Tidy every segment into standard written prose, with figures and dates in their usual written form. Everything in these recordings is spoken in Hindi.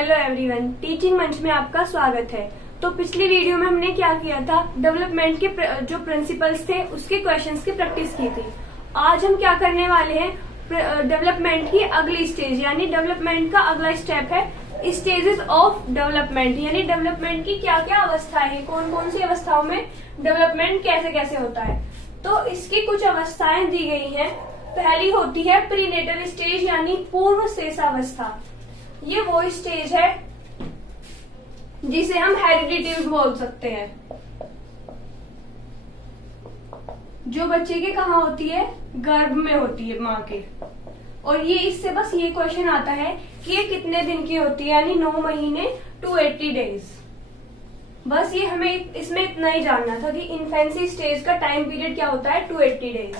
हेलो एवरीवन, टीचिंग मंच में आपका स्वागत है। तो पिछली वीडियो में हमने क्या किया था, डेवलपमेंट के जो प्रिंसिपल्स थे उसके क्वेश्चंस की प्रैक्टिस की थी। आज हम क्या करने वाले हैं, डेवलपमेंट की अगली स्टेज यानी डेवलपमेंट का अगला स्टेप है स्टेजेस ऑफ डेवलपमेंट, यानी डेवलपमेंट की क्या क्या अवस्थाएं हैं, कौन कौन सी अवस्थाओं में डेवलपमेंट कैसे कैसे होता है। तो इसकी कुछ अवस्थाएं दी गई हैं। पहली होती है प्रीनेटल स्टेज यानी पूर्व शेषावस्था। ये वो स्टेज है जिसे हम हेरिडिटी बोल सकते हैं, जो बच्चे के कहाँ होती है, गर्भ में होती है माँ के। और ये इससे बस ये क्वेश्चन आता है कि ये कितने दिन की होती है, यानी 9 महीने टू 80 डेज। बस ये हमें इसमें इतना ही जानना था कि इन्फेंसी स्टेज का टाइम पीरियड क्या होता है, 280 डेज।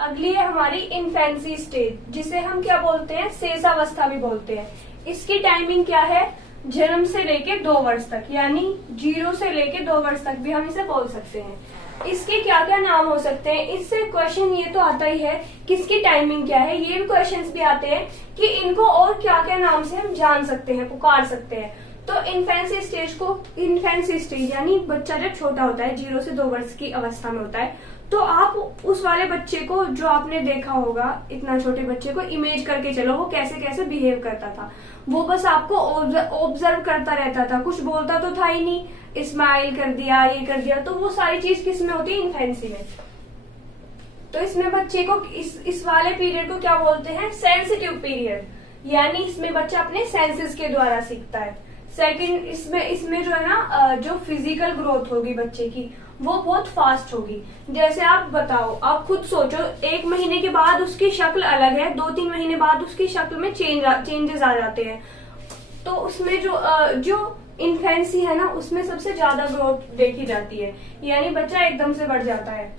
अगली है हमारी इन्फेंसी स्टेज, जिसे हम क्या बोलते हैं, शेषावस्था भी बोलते हैं। इसकी टाइमिंग क्या है, जन्म से लेके 2 वर्ष तक, यानी 0 से लेके 2 वर्ष तक भी हम इसे बोल सकते हैं। इसके क्या क्या नाम हो सकते हैं, इससे क्वेश्चन ये तो आता ही है कि इसकी टाइमिंग क्या है। ये भी क्वेश्चंस भी आते हैं कि इनको और क्या क्या नाम से हम जान सकते हैं, पुकार सकते हैं। तो इन्फेंसी स्टेज को, इन्फेंसी स्टेज यानी बच्चा जब छोटा होता है, 0 से 2 वर्ष की अवस्था में होता है, तो आप उस वाले बच्चे को जो आपने देखा होगा, इतना छोटे बच्चे को इमेज करके चलो वो कैसे कैसे बिहेव करता था। वो बस आपको ऑब्जर्व करता रहता था, कुछ बोलता तो था ही नहीं, स्माइल कर दिया, ये कर दिया। तो वो सारी चीज किस में होती है, इन्फेंसी में। तो इसमें बच्चे को इस वाले पीरियड को क्या बोलते हैं, सेंसिटिव पीरियड, यानी इसमें बच्चा अपने सेंसेस के द्वारा सीखता है। सेकंड, इसमें जो है ना, जो फिजिकल ग्रोथ होगी बच्चे की वो बहुत फास्ट होगी। जैसे आप बताओ, आप खुद सोचो, 1 महीने के बाद उसकी शक्ल अलग है, 2-3 महीने बाद उसकी शक्ल में चेंजेस आ जाते हैं। तो उसमें जो इन्फेंसी है ना, उसमें सबसे ज्यादा ग्रोथ देखी जाती है, यानी बच्चा एकदम से बढ़ जाता है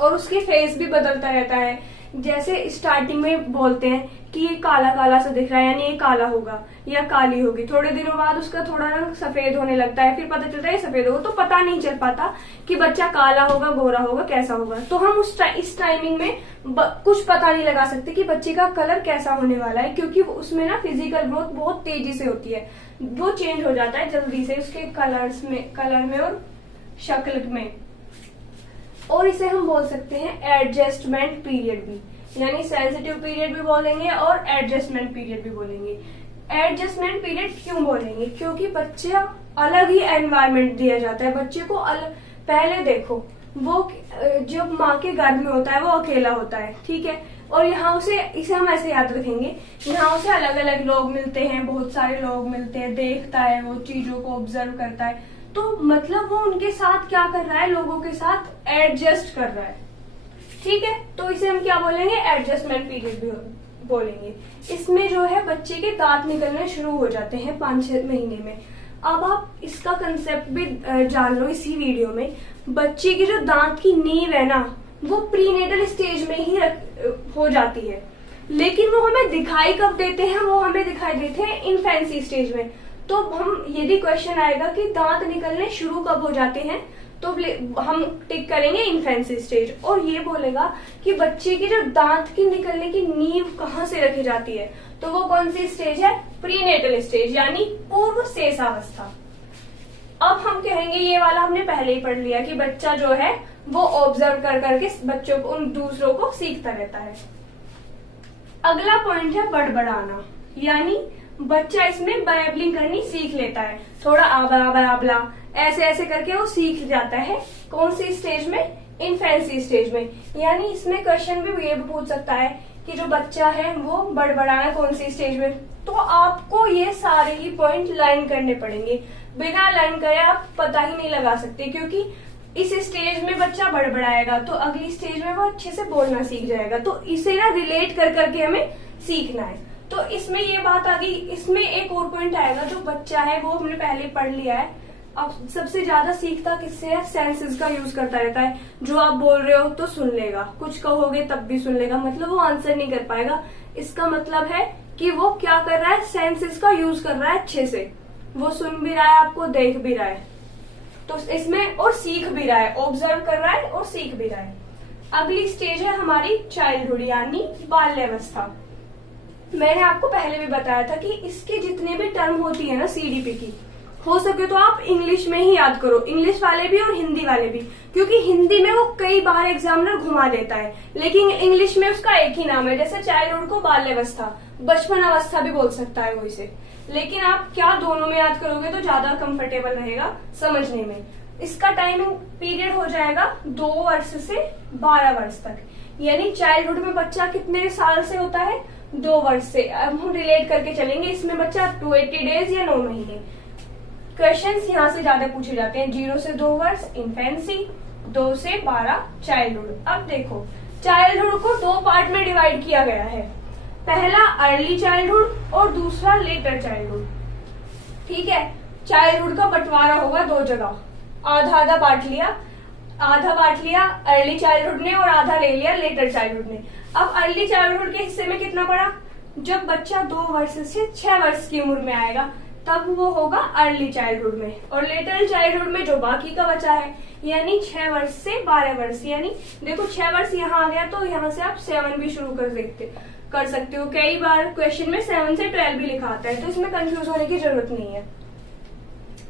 और उसकी फेस भी बदलता रहता है। जैसे स्टार्टिंग में बोलते हैं कि ये काला काला सा दिख रहा है, यानी ये काला होगा या काली होगी। थोड़े दिनों बाद उसका थोड़ा रंग सफेद होने लगता है, फिर पता चलता है ये सफेद होगा। तो पता नहीं चल पाता कि बच्चा काला होगा, गोरा होगा, कैसा होगा। तो हम इस टाइमिंग में कुछ पता नहीं लगा सकते कि बच्चे का कलर कैसा होने वाला है, क्योंकि उसमें ना फिजिकल ग्रोथ बहुत तेजी से होती है, वो चेंज हो जाता है जल्दी से उसके कलर में और शक्ल में। और इसे हम बोल सकते हैं एडजस्टमेंट पीरियड भी, यानी सेंसिटिव पीरियड भी बोलेंगे और एडजस्टमेंट पीरियड भी बोलेंगे। एडजस्टमेंट पीरियड क्यों बोलेंगे, क्योंकि बच्चा अलग ही एनवायरनमेंट दिया जाता है बच्चे को। पहले देखो, वो जब माँ के गर्भ में होता है वो अकेला होता है, ठीक है। और यहाँ इसे हम ऐसे याद रखेंगे, यहाँ उसे अलग अलग लोग मिलते हैं, बहुत सारे लोग मिलते हैं, देखता है, वो चीजों को ऑब्जर्व करता है। तो मतलब वो उनके साथ क्या कर रहा है, लोगों के साथ एडजस्ट कर रहा है, ठीक है। तो इसे हम क्या बोलेंगे, एडजस्टमेंट पीरियड भी बोलेंगे। इसमें जो है बच्चे के दांत निकलने शुरू हो जाते हैं 5-6 महीने में। अब आप इसका कंसेप्ट भी जान लो इसी वीडियो में। बच्चे की जो दांत की नींव है ना, वो प्रीनेटल स्टेज में ही हो जाती है, लेकिन वो हमें दिखाई कब देते हैं, वो हमें दिखाई देते हैं इन्फेंसी स्टेज में। तो हम, यदि क्वेश्चन आएगा कि दांत निकलने शुरू कब हो जाते हैं, तो हम टिक करेंगे इन्फेंसी स्टेज। और ये बोलेगा कि बच्चे की जो दांत की निकलने की नींव कहाँ से रखी जाती है, तो वो कौन सी स्टेज है, प्रीनेटल स्टेज, यानी पूर्व शेषावस्था। अब हम कहेंगे, ये वाला हमने पहले ही पढ़ लिया कि बच्चा जो है वो ऑब्जर्व कर करके बच्चों को, उन दूसरों को सीखता रहता है। अगला पॉइंट है बड़बड़ाना, यानी बच्चा इसमें बैबलिंग करनी सीख लेता है, थोड़ा आबला आबला ऐसे ऐसे करके वो सीख जाता है। कौन सी स्टेज में, इन्फेंसी स्टेज में। यानी इसमें क्वेश्चन भी ये पूछ सकता है कि जो बच्चा है वो बड़बड़ाना कौन सी स्टेज में। तो आपको ये सारे ही पॉइंट लाइन करने पड़ेंगे, बिना लाइन करे आप पता ही नहीं लगा सकते, क्योंकि इस स्टेज में बच्चा बड़बड़ाएगा तो अगली स्टेज में वो अच्छे से बोलना सीख जाएगा। तो इसे ना रिलेट कर करके हमें सीखना है। तो इसमें ये बात आ गई। इसमें एक और पॉइंट आएगा, जो बच्चा है वो हमने पहले पढ़ लिया है। अब सबसे ज्यादा सीखता किससे है, सेंसेस का यूज करता रहता है। जो आप बोल रहे हो तो सुन लेगा, कुछ कहोगे तब भी सुन लेगा, मतलब वो आंसर नहीं कर पाएगा। इसका मतलब है कि वो क्या कर रहा है, सेंसेस का यूज कर रहा है अच्छे से। वो सुन भी रहा है, आपको देख भी रहा है, तो इसमें और सीख भी रहा है, ऑब्जर्व कर रहा है और सीख भी रहा है। अगली स्टेज है हमारी चाइल्डहुड, यानी बाल्यावस्था। मैंने आपको पहले भी बताया था कि इसके जितने भी टर्म होती है ना सीडीपी की, हो सके तो आप इंग्लिश में ही याद करो, इंग्लिश वाले भी और हिंदी वाले भी, क्योंकि हिंदी में वो कई बार एग्जामिनर घुमा देता है, लेकिन इंग्लिश में उसका एक ही नाम है। जैसे चाइल्डहुड को बाल्यावस्था, बचपन अवस्था भी बोल सकता है वो इसे। लेकिन आप क्या दोनों में याद करोगे तो ज्यादा कंफर्टेबल रहेगा समझने में। इसका टाइमिंग पीरियड हो जाएगा 2 वर्ष से 12 वर्ष तक, यानी चाइल्डहुड में बच्चा कितने साल से होता है, 2 वर्ष से। अब हम रिलेट करके चलेंगे, इसमें बच्चा 280 डेज या 9 महीने। क्वेश्चंस यहाँ से ज्यादा पूछे जाते हैं। 0 से 2 वर्ष इन्फेंसी, 2 से 12 चाइल्डहुड। अब देखो, चाइल्डहुड को 2 पार्ट में डिवाइड किया गया है, पहला अर्ली चाइल्डहुड और दूसरा लेटर चाइल्डहुड। ठीक है, चाइल्डहुड का बंटवारा होगा 2 जगह, आधा आधा बांट लिया, आधा बांट लिया अर्ली चाइल्डहुड ने और आधा ले लिया लेटर चाइल्डहुड ने। अब अर्ली चाइल्डहुड के हिस्से में कितना पड़ा, जब बच्चा 2 वर्ष से 6 वर्ष की उम्र में आएगा तब वो होगा अर्ली चाइल्डहुड में, और लेटर चाइल्डहुड में जो बाकी का बचा है यानी 6 वर्ष से 12 वर्ष। यानी देखो 6 वर्ष यहाँ आ गया तो यहाँ से आप 7 भी शुरू कर सकते हो। कई बार क्वेश्चन में 7 से 12 भी लिखा आता है, तो इसमें कंफ्यूज होने की जरूरत नहीं है।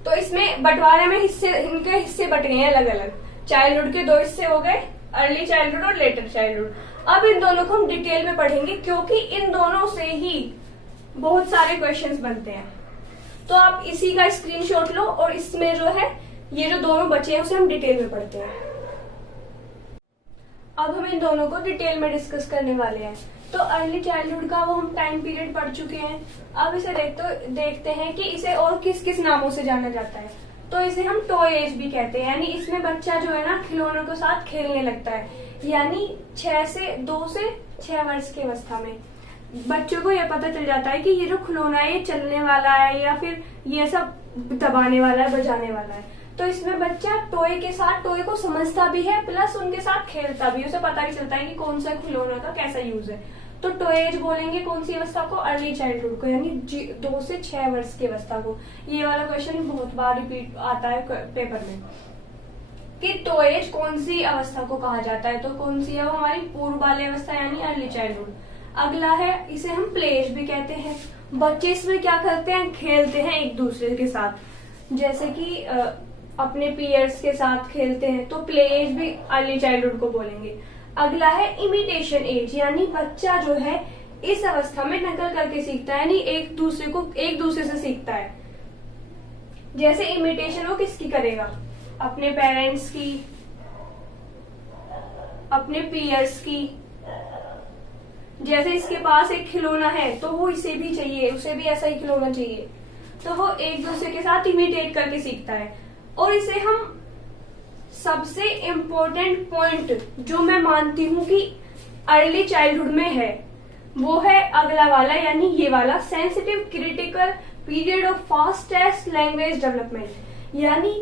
तो इसमें बंटवारे में इनके हिस्से बट गए हैं अलग अलग। चाइल्डहुड के 2 हिस्से हो गए, अर्ली चाइल्डहुड और लेटर चाइल्डहुड। अब इन दोनों को हम डिटेल में पढ़ेंगे, क्योंकि इन दोनों से ही बहुत सारे क्वेश्चंस बनते हैं। तो आप इसी का स्क्रीनशॉट लो और इसमें जो है ये जो दोनों बचे हैं उसे हम डिटेल में पढ़ते हैं। अब हम इन दोनों को डिटेल में डिस्कस करने वाले हैं। तो अर्ली चाइल्डहुड का वो हम टाइम पीरियड पढ़ चुके हैं। अब इसे देखते हैं कि इसे और किस किस नामों से जाना जाता है। तो इसे हम टॉय एज भी कहते हैं, यानी इसमें बच्चा जो है ना खिलौनों के साथ खेलने लगता है, यानी 2 से 6 वर्ष की अवस्था में बच्चों को यह पता चल जाता है कि ये जो खिलौना है ये चलने वाला है या फिर ये सब दबाने वाला है, बजाने वाला है। तो इसमें बच्चा टॉय के साथ टॉय को समझता भी है, प्लस उनके साथ खेलता भी, उसे पता भी चलता है कि कौन सा खिलौना का कैसा यूज है। तो टॉय एज बोलेंगे कौन सी अवस्था को, अर्ली चाइल्डहुड को, यानी 2 से 6 वर्ष की अवस्था को। ये वाला क्वेश्चन बहुत बार रिपीट आता है पेपर में कि टॉय एज कौन सी अवस्था को कहा जाता है। तो कौन सी है, हमारी पूर्व बाल्यावस्था यानी अर्ली चाइल्डहुड। अगला है, इसे हम प्ले एज भी कहते हैं। बच्चे इसमें क्या करते हैं, खेलते हैं एक दूसरे के साथ, जैसे कि अपने पीयर्स के साथ खेलते हैं, तो प्ले एज भी अर्ली चाइल्डहुड को बोलेंगे। अगला है इमिटेशन एज, यानी बच्चा जो है इस अवस्था में नकल करके सीखता है, यानी एक दूसरे से सीखता है। जैसे इमिटेशन वो किसकी करेगा, अपने पेरेंट्स की, अपने पीयर्स की। जैसे इसके पास एक खिलौना है तो वो इसे भी चाहिए, उसे भी ऐसा ही खिलौना चाहिए, तो वो एक दूसरे के साथ इमिटेट करके सीखता है। और इसे हम सबसे इम्पोर्टेंट पॉइंट जो मैं मानती हूँ कि अर्ली चाइल्डहुड में है वो है अगला वाला, यानी ये वाला, sensitive critical period of fastest language development. यानी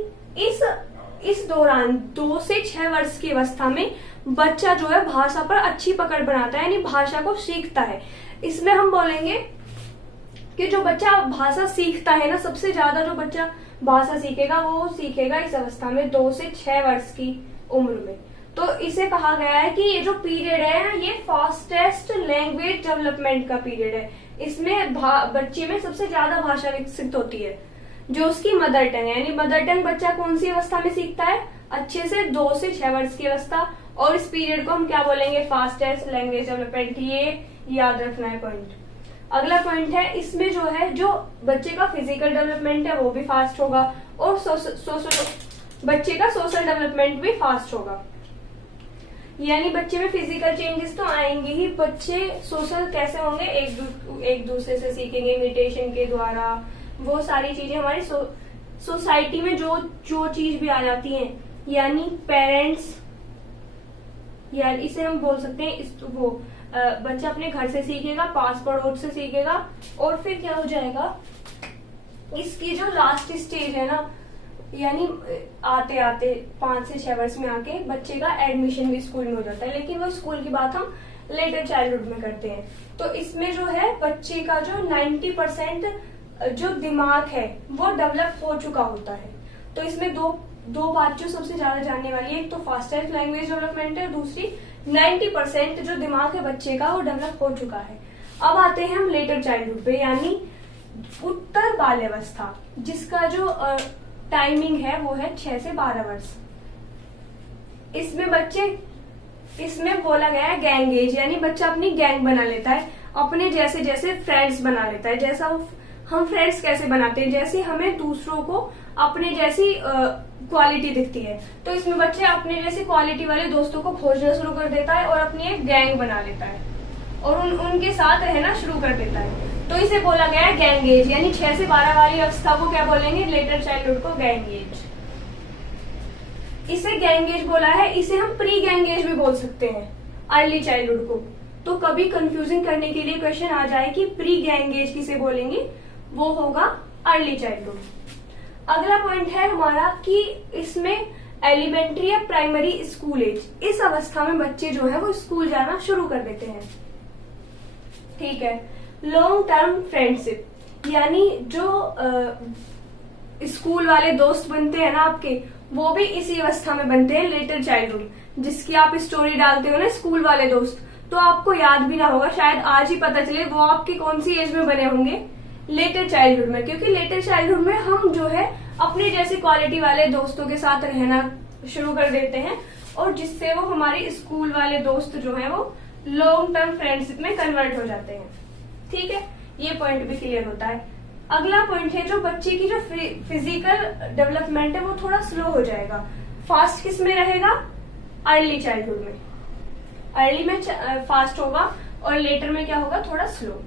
इस दौरान 2 से 6 वर्ष की अवस्था में बच्चा जो है भाषा पर अच्छी पकड़ बनाता है, यानी भाषा को सीखता है। इसमें हम बोलेंगे कि जो बच्चा भाषा सीखता है ना, सबसे ज्यादा जो बच्चा भाषा सीखेगा वो सीखेगा इस अवस्था में 2 से 6 वर्ष की उम्र में। तो इसे कहा गया है कि ये जो पीरियड है ये फास्टेस्ट लैंग्वेज डेवलपमेंट का पीरियड है। इसमें बच्चे में सबसे ज्यादा भाषा विकसित होती है, जो उसकी मदर टंग है। यानी मदर टंग बच्चा कौन सी अवस्था में सीखता है, अच्छे से 2 से 6 वर्ष की अवस्था। और इस पीरियड को हम क्या बोलेंगे, फास्टेस्ट लैंग्वेज डेवलपमेंट। ये याद रखना है पॉइंट। अगला पॉइंट है, इसमें जो है जो बच्चे का फिजिकल डेवलपमेंट है वो भी फास्ट होगा और बच्चे का सोशल डेवलपमेंट भी फास्ट होगा। यानी बच्चे में फिजिकल चेंजेस तो आएंगे ही, बच्चे सोशल कैसे होंगे, एक दूसरे से सीखेंगे इमिटेशन के द्वारा। वो सारी चीजें हमारी सोसाइटी में जो चीज भी आ जाती हैं, यानी पेरेंट्स, यानी इसे हम बोल सकते हैं बच्चा अपने घर से सीखेगा, पास पड़ोस से सीखेगा, और फिर क्या हो जाएगा, इसकी जो लास्ट स्टेज है ना, यानी आते आते 5 से 6 वर्ष में आके बच्चे का एडमिशन भी स्कूल में हो जाता है। लेकिन वो स्कूल की बात हम लेटर चाइल्डहुड में करते हैं। तो इसमें जो है बच्चे का जो 90% जो दिमाग है वो डेवलप हो चुका होता है। तो इसमें दो बात जो सबसे ज्यादा जानने वाली है, एक तो फास्टेस्ट लैंग्वेज डेवलपमेंट है, दूसरी 90% जो दिमाग है बच्चे का वो डेवलप हो चुका है। अब आते हैं हम लेटर चाइल्डहुड पे, यानी उत्तर बाल्यावस्था, जिसका जो टाइमिंग है वो है 6 से 12 वर्ष। इसमें बोला गया है गैंग एज, यानी बच्चा अपनी गैंग बना लेता है, अपने जैसे जैसे फ्रेंड्स बना लेता है। जैसा हम फ्रेंड्स कैसे बनाते हैं, जैसे हमें दूसरों को अपने जैसी क्वालिटी दिखती है, तो इसमें बच्चे अपने जैसी क्वालिटी वाले दोस्तों को खोजना शुरू कर देता है और अपनी एक गैंग बना लेता है और उनके साथ रहना शुरू कर देता है। तो इसे बोला गया है गैंग एज, यानी 6 से 12 वाली अवस्था को क्या बोलेंगे, लेटर चाइल्डहुड को गैंग एज। इसे गैंग एज बोला है, इसे हम प्री गैंग एज भी बोल सकते हैं, अर्ली चाइल्डहुड को। तो कभी कंफ्यूजिंग करने के लिए क्वेश्चन आ जाए कि प्री गैंग एज किसे बोलेंगे, वो होगा अर्ली चाइल्डहुड। अगला पॉइंट है हमारा कि इसमें एलिमेंट्री या प्राइमरी स्कूल एज, इस अवस्था में बच्चे जो है वो स्कूल जाना शुरू कर देते हैं। ठीक है। लॉन्ग टर्म फ्रेंडशिप, यानी जो स्कूल वाले दोस्त बनते हैं ना आपके, वो भी इसी अवस्था में बनते हैं, लेटर चाइल्डहुड। जिसकी आप स्टोरी डालते हो ना स्कूल वाले दोस्त, तो आपको याद भी ना होगा, शायद आज ही पता चले वो आपकी कौन सी एज में बने होंगे, लेटर चाइल्डहुड में। क्योंकि लेटर चाइल्डहुड में हम जो है अपनी जैसी क्वालिटी वाले दोस्तों के साथ रहना शुरू कर देते हैं, और जिससे वो हमारे स्कूल वाले दोस्त जो है वो लॉन्ग टर्म फ्रेंडशिप में कन्वर्ट हो जाते हैं। ठीक है, ये पॉइंट भी क्लियर होता है। अगला पॉइंट है जो बच्चे की जो फिजिकल डेवलपमेंट है वो थोड़ा स्लो हो जाएगा। फास्ट किस में रहेगा, अर्ली चाइल्डहुड में। अर्ली में फास्ट होगा और लेटर में क्या होगा, थोड़ा स्लो।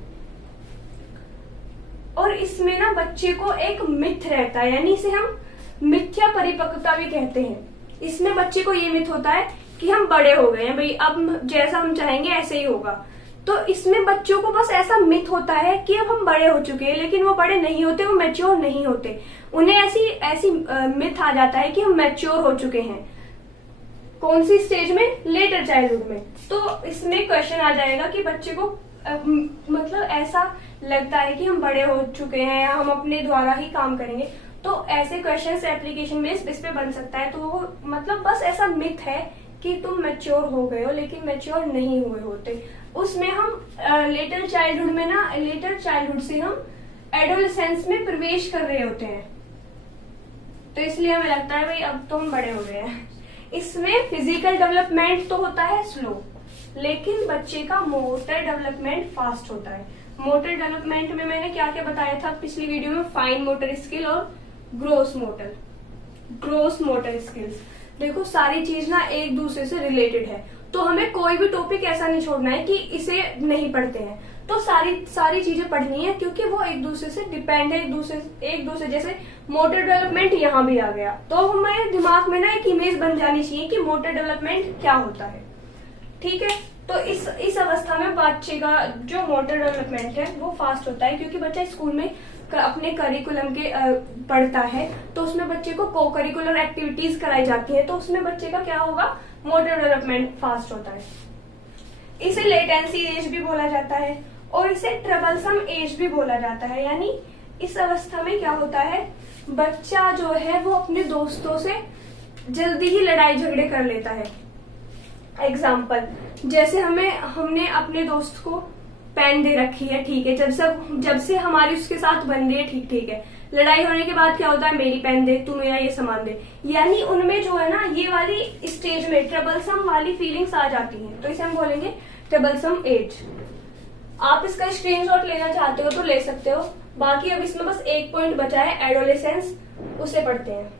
और इसमें ना बच्चे को एक मिथ रहता है, यानी इसे हम मिथ्या परिपक्वता भी कहते हैं। इसमें बच्चे को ये मिथ होता है कि हम बड़े हो गए हैं भाई, अब जैसा हम चाहेंगे ऐसे ही होगा। तो इसमें बच्चों को बस ऐसा मिथ होता है कि अब हम बड़े हो चुके हैं, लेकिन वो बड़े नहीं होते, वो मैच्योर नहीं होते। उन्हें ऐसी मिथ आ जाता है कि हम मैच्योर हो चुके हैं। कौन सी स्टेज में, लेटर चाइल्डहुड में। तो इसमें क्वेश्चन आ जाएगा कि बच्चे को मतलब ऐसा लगता है कि हम बड़े हो चुके हैं, हम अपने द्वारा ही काम करेंगे। तो ऐसे क्वेश्चन एप्लीकेशन में इस पे बन सकता है। तो वो मतलब बस ऐसा मिथ है कि तुम मैच्योर हो गए हो, लेकिन मैच्योर नहीं हुए होते। उसमें हम लेटर चाइल्डहुड में ना, लेटर चाइल्डहुड से हम एडोलेसेंस में प्रवेश कर रहे होते हैं, तो इसलिए हमें लगता है भाई अब तो हम बड़े हो गए हैं। इसमें फिजिकल डेवलपमेंट तो होता है स्लो, लेकिन बच्चे का मोटर डेवलपमेंट फास्ट होता है। मोटर डेवलपमेंट में मैंने क्या क्या बताया था पिछली वीडियो में, फाइन मोटर स्किल और ग्रोस मोटर स्किल्स। देखो सारी चीज ना एक दूसरे से रिलेटेड है, तो हमें कोई भी टॉपिक ऐसा नहीं छोड़ना है कि इसे नहीं पढ़ते हैं। तो सारी चीजें पढ़नी है, क्योंकि वो एक दूसरे से डिपेंड है, एक दूसरे जैसे मोटर डेवलपमेंट यहाँ भी आ गया, तो हमारे दिमाग में ना एक इमेज बन जानी चाहिए कि मोटर डेवलपमेंट क्या होता है। ठीक है, तो इस अवस्था में बच्चे का जो मोटर डेवलपमेंट है वो फास्ट होता है, क्योंकि बच्चा स्कूल में अपने करिकुलम के पढ़ता है, तो उसमें बच्चे को को करिकुलर एक्टिविटीज कराई जाती है, तो उसमें बच्चे का क्या होगा, मोटर डेवलपमेंट फास्ट होता है। इसे लेटेंसी एज भी बोला जाता है और इसे ट्रबलसम एज भी बोला जाता है। यानी इस अवस्था में क्या होता है, बच्चा जो है वो अपने दोस्तों से जल्दी ही लड़ाई झगड़े कर लेता है। एग्जाम्पल, जैसे हमने अपने दोस्त को पेन दे रखी है, ठीक है, जब से हमारी उसके साथ बन रही है, ठीक है, लड़ाई होने के बाद क्या होता है, मेरी पेन दे, तू मेरा ये सामान दे। यानी उनमें जो है ना ये वाली स्टेज में ट्रबलसम वाली फीलिंग्स आ जाती हैं, तो इसे हम बोलेंगे ट्रबलसम एज। आप इसका स्क्रीनशॉट लेना चाहते हो तो ले सकते हो। बाकी अब इसमें बस एक पॉइंट बचा है, एडोलेसेंस, उसे पढ़ते हैं।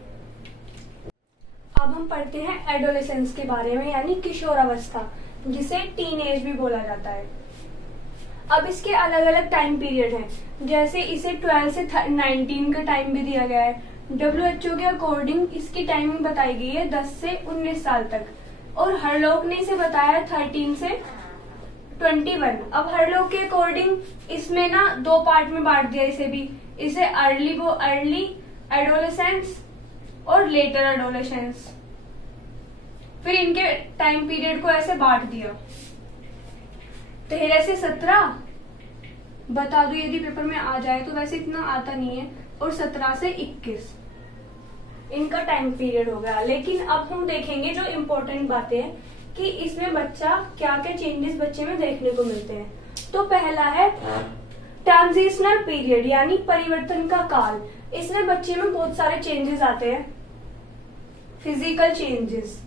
अब हम पढ़ते हैं एडोलेसेंस के बारे में, यानी किशोरावस्था, जिसे टीन एज भी बोला जाता है। अब इसके अलग अलग टाइम पीरियड हैं, जैसे इसे 12 से 19 का टाइम भी दिया गया है। WHO के अकॉर्डिंग इसकी टाइमिंग बताई गई है 10 से 19 साल तक, और हरलोक ने इसे बताया 13 से 21। अब हरलोक के अकॉर्डिंग इसमें ना 2 पार्ट में बांट दिया इसे भी, इसे अर्ली एडोलेसेंस और लेटर एडोलेसेंस। फिर इनके टाइम पीरियड को ऐसे बांट दिया, 13 से 17 बता दो यदि पेपर में आ जाए तो, वैसे इतना आता नहीं है, और 17 से 21 इनका टाइम पीरियड हो गया। लेकिन अब हम देखेंगे जो इम्पोर्टेंट बातें हैं कि इसमें बच्चा क्या क्या चेंजेस बच्चे में देखने को मिलते हैं। तो पहला है ट्रांजिशनल पीरियड यानी परिवर्तन का काल। इसमें बच्चे में बहुत सारे चेंजेस आते हैं, फिजिकल चेंजेस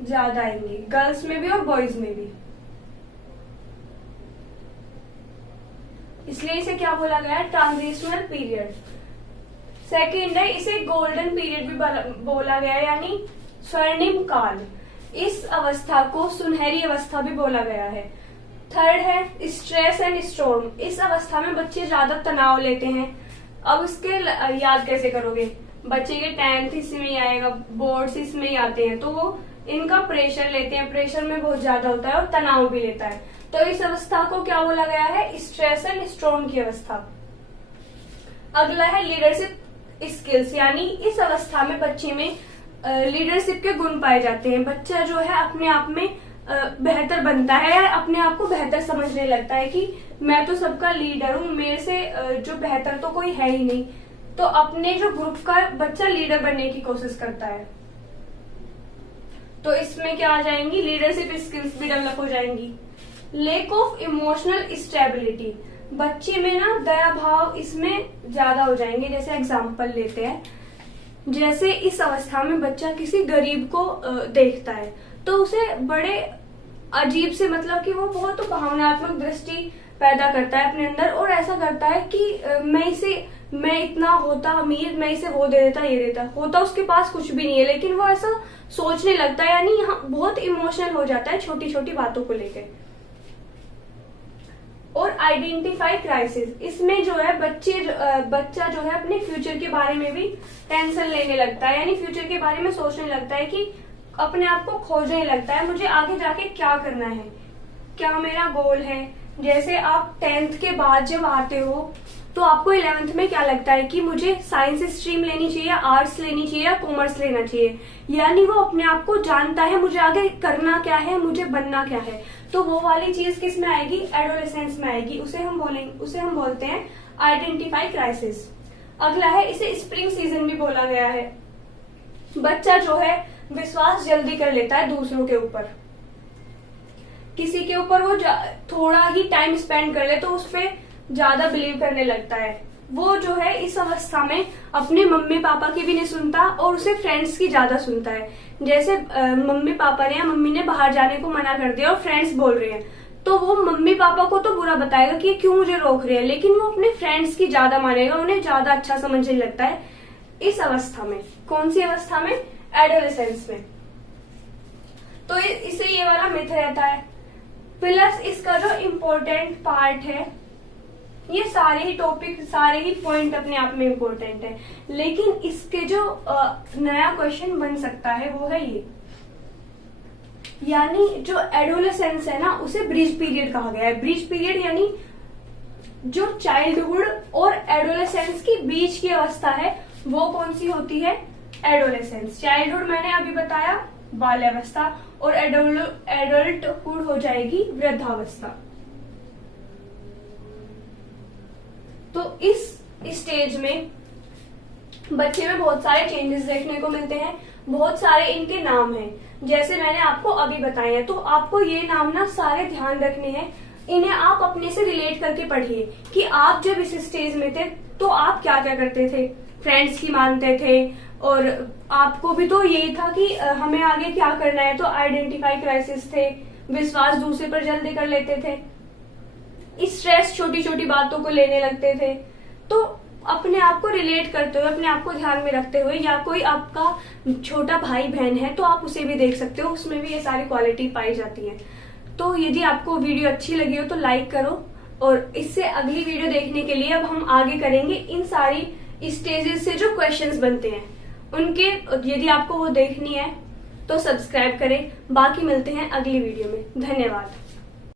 ज्यादा आएंगे, गर्ल्स में भी और बॉयज में भी। इसलिए इसे क्या बोला गया है, ट्रांजिशनल पीरियड। सेकेंड है, इसे गोल्डन पीरियड भी बोला गया है यानी स्वर्णिम काल। इस अवस्था को सुनहरी अवस्था भी बोला गया है। थर्ड है स्ट्रेस एंड स्टॉर्म। इस अवस्था में बच्चे ज्यादा तनाव लेते हैं। अब इसके याद कैसे करोगे, बच्चे के 10th इसमें ही आएगा, बोर्ड्स इसमें ही आते हैं, तो वो इनका प्रेशर लेते हैं, प्रेशर में बहुत ज्यादा होता है और तनाव भी लेता है। तो इस अवस्था को क्या बोला गया है, स्ट्रेस एंड स्टॉर्म की अवस्था। अगला है लीडरशिप स्किल्स यानी इस अवस्था में बच्चे में लीडरशिप के गुण पाए जाते हैं। बच्चा जो है अपने आप में बेहतर बनता है या अपने आप को बेहतर समझने लगता है कि मैं तो सबका लीडर हूँ, मेरे से जो बेहतर तो कोई है ही नहीं। तो अपने जो ग्रुप का बच्चा लीडर बनने की कोशिश करता है। तो इसमें क्या आ जाएंगी, लीडरशिप स्किल्स भी डेवलप हो जाएंगी। लैक ऑफ इमोशनल स्टेबिलिटी, बच्चे में ना दया भाव इसमें ज्यादा हो जाएंगे। जैसे एग्जाम्पल लेते हैं, जैसे इस अवस्था में बच्चा किसी गरीब को देखता है तो उसे बड़े अजीब से, मतलब कि वो बहुत भावनात्मक दृष्टि पैदा करता है अपने अंदर और ऐसा करता है कि मैं इतना होता अमीर, मैं इसे वो दे देता, ये देता, होता उसके पास कुछ भी नहीं है, लेकिन वो ऐसा सोचने लगता है, यानी यहाँ बहुत इमोशनल हो जाता है छोटी छोटी बातों को लेकर। और आइडेंटिफाई क्राइसिस, इसमें जो है बच्चा जो है अपने फ्यूचर के बारे में भी टेंशन लेने लगता है, यानी फ्यूचर के बारे में सोचने लगता है कि अपने आप को खोजने लगता है, मुझे आगे जाके क्या करना है, क्या मेरा गोल है। जैसे आप 10th के बाद जब आते हो तो आपको 11th में क्या लगता है कि मुझे साइंस स्ट्रीम लेनी चाहिए, आर्ट्स लेनी चाहिए या कॉमर्स लेना चाहिए, यानी वो अपने आप को जानता है मुझे आगे करना क्या है, मुझे बनना क्या है। तो वो वाली चीज किस में आएगी, एडोलेसेंस में आएगी। उसे हम बोलते हैं आइडेंटिफाई क्राइसिस। अगला है, इसे स्प्रिंग सीजन भी बोला गया है। बच्चा जो है विश्वास जल्दी कर लेता है दूसरों के ऊपर, किसी के ऊपर वो थोड़ा ही टाइम स्पेंड कर ले तो उस पर ज्यादा बिलीव करने लगता है। वो जो है इस अवस्था में अपने मम्मी पापा की भी नहीं सुनता और उसे फ्रेंड्स की ज्यादा सुनता है। जैसे मम्मी पापा ने या मम्मी ने बाहर जाने को मना कर दिया और फ्रेंड्स बोल रहे हैं, तो वो मम्मी पापा को तो बुरा बताएगा कि क्यों मुझे रोक रहे हैं, लेकिन वो अपने फ्रेंड्स की ज्यादा मानेगा, उन्हें ज्यादा अच्छा समझने लगता है इस अवस्था में। कौन सी अवस्था में, एडोलेसेंस में। तो इसे ये वाला मिथ रहता है। प्लस इसका जो इम्पोर्टेंट पार्ट है, ये सारे ही टॉपिक, सारे ही पॉइंट अपने आप में इम्पोर्टेंट है, लेकिन इसके जो नया क्वेश्चन बन सकता है वो है ये, यानी जो एडोलेसेंस है ना उसे ब्रिज पीरियड कहा गया है। ब्रिज पीरियड यानी जो चाइल्डहुड और एडोलेसेंस की बीच की अवस्था है वो कौन सी होती है, एडोलेसेंस। चाइल्डहुड मैंने अभी बताया बाल्यावस्था, और एडल्टहुड हो जाएगी वृद्धावस्था। तो इस स्टेज में बच्चे में बहुत सारे चेंजेस देखने को मिलते हैं, बहुत सारे इनके नाम हैं जैसे मैंने आपको अभी बताए हैं। तो आपको ये नाम ना सारे ध्यान रखने हैं, इन्हें आप अपने से रिलेट करके पढ़िए कि आप जब इस स्टेज में थे तो आप क्या क्या करते थे, फ्रेंड्स की मानते थे, और आपको भी तो यही था कि हमें आगे क्या करना है। तो आइडेंटिफाई क्राइसिस थे, विश्वास दूसरे पर जल्दी कर लेते थे, स्ट्रेस छोटी छोटी बातों को लेने लगते थे। तो अपने आप को रिलेट करते हुए, अपने आप को ध्यान में रखते हुए, या कोई आपका छोटा भाई बहन है तो आप उसे भी देख सकते हो, उसमें भी ये सारी क्वालिटी पाई जाती है। तो यदि आपको वीडियो अच्छी लगी हो तो लाइक करो, और इससे अगली वीडियो देखने के लिए अब हम आगे करेंगे इन सारी स्टेजेस से जो क्वेश्चंस बनते हैं उनके, यदि आपको वो देखनी है तो सब्सक्राइब करें। बाकी मिलते हैं अगली वीडियो में। धन्यवाद।